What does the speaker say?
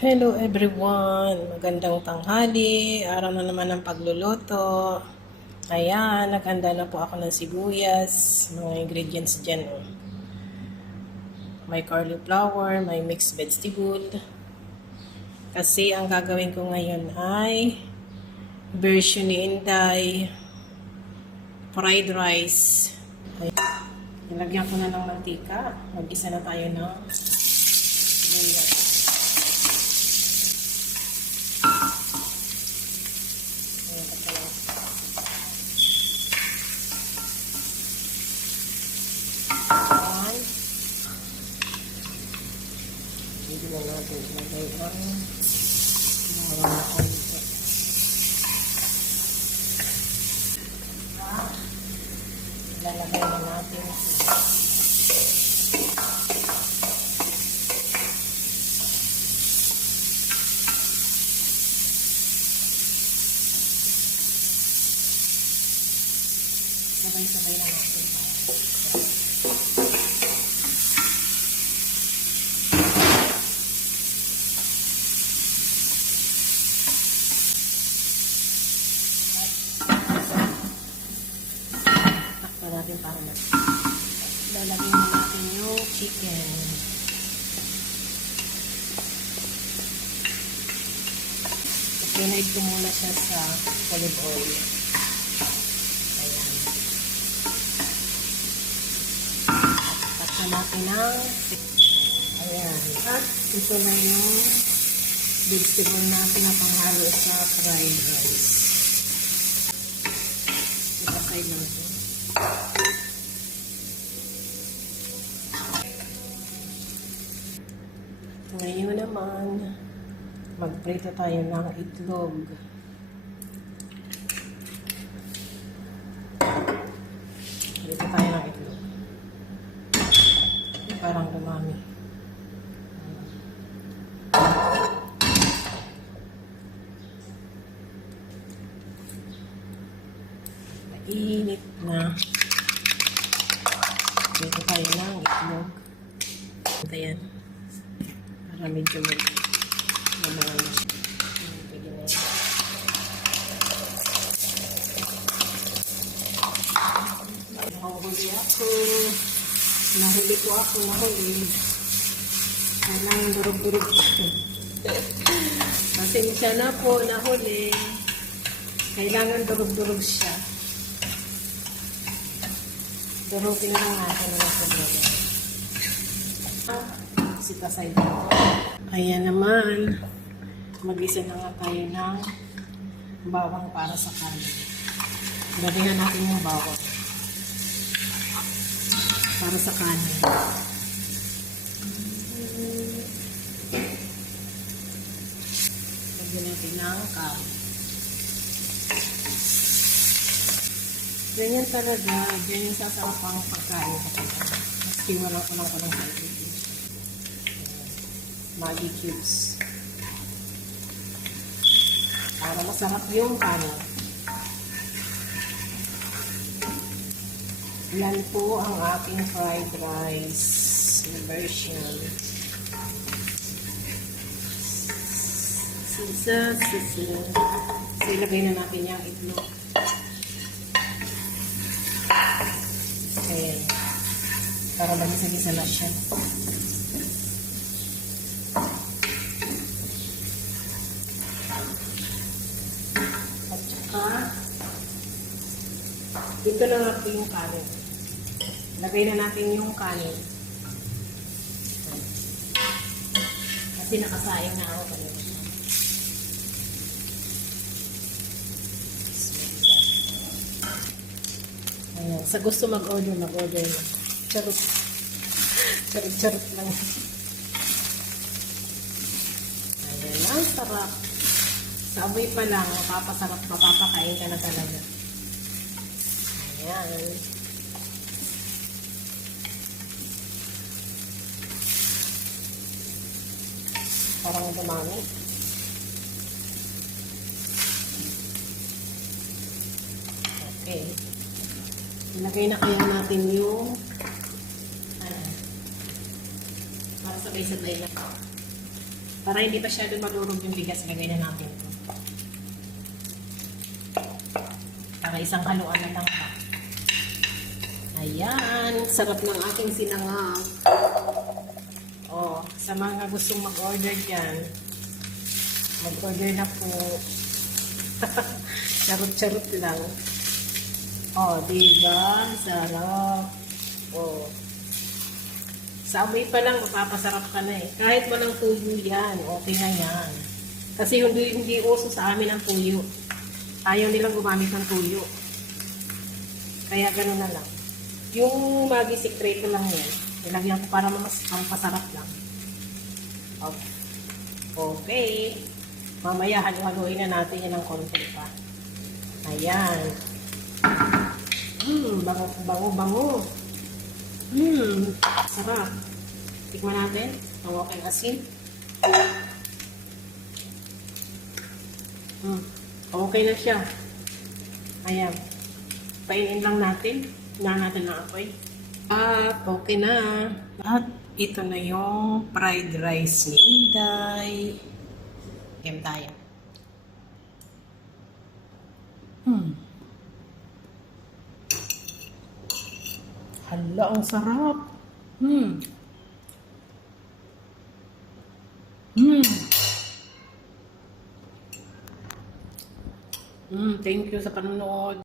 Hello everyone! Magandang tanghali. Araw na naman ng pagluluto. Ayan, naghanda na po ako ng sibuyas. Mga ingredients dyan. Oh. May cauliflower, may mixed vegetable. Kasi ang gagawin ko ngayon ay version ni Inday. Fried rice. Ayan. Nilagyan ko na ng mantika. Mag-isa na tayo ng sibuyas. Hindi na natin ilagay ang bawang na konti. Ilalagay na natin sabay-sabay na natin. Takpan natin para na. Lalagyan na natin yung chicken. Pinaig ko muna siya sa olive oil. Ayan. Takpan natin ng ayan. At ito na yung vegetable natin na panghalo sa fried rice. Ipasay natin. Ngayon naman, magprito tayo ng itlog. Prito tayo ng itlog. Parang dumami. Mainit na. Prito tayo ng itlog. Ayan. Para medyo mamahal. Nahuli ako. Nahuli ko ako. Nahuli. Kailangan durug-durug. Pasensya na po. Nahuli. Kailangan durug-durug siya. Durugin na natin ang problema. Sipasay dito. Ayan naman. Mag-isa na nga tayo ng bawang para sa kanin. Lagyan natin yung bawang para sa kanin. Lagyan natin ng kanin. Ganyan talaga. Ganyan sasarap ang pagkain kapag maski walang kulang-kulang sa ingredients. Maggi cubes. Para masarap yung kanin. Yan po ang aking fried rice version. So, ilagay na natin yung itlog. Okay. Para magisa-gisa na siya. At saka, dito na natin yung kanin. Lagay na natin yung kanin. Kasi nakasayang na ako kanina. Ayan. Sa gusto mag-order na. Charot. Charot lang. Ayan. Ang sarap. Sa amoy pa lang, mapapakain ka na talaga. Ayan. Parang dumami. Okay. Ilagay na kaya natin yung para sabay-sabay na. Para hindi masyado malurog yung bigas, lagay na natin ito. Para isang haluan na lang ba. Ayan, sarap ng aking sinangag. Oh, sa mga gustong mag-order dyan, mag-order na po. Charot-charot lang. Oh, diba? Sarap. Oh. Sa amoy pa lang, mapapasarap ka na eh. Kahit walang tuyo yan, okay na yan. Kasi hindi uso sa amin ang tuyo. Ayaw nilang gumamit ng tuyo. Kaya gano'n na lang. Yung Maggi Secreto lang yan. Nilagyan ko para mas pampasarap lang. Okay. Okay. Mamaya halu-haluin na natin yan ng konti pa. Ayan. Bango. Sarap. Tikman natin. Ang aking asin. Okay na siya. Ayan. Painin lang natin. Hinahan natin ng apoy. At okay na. At ito na yung fried rice ni Inday. Game tayo. Hala, ang sarap. Thank you sa panonood.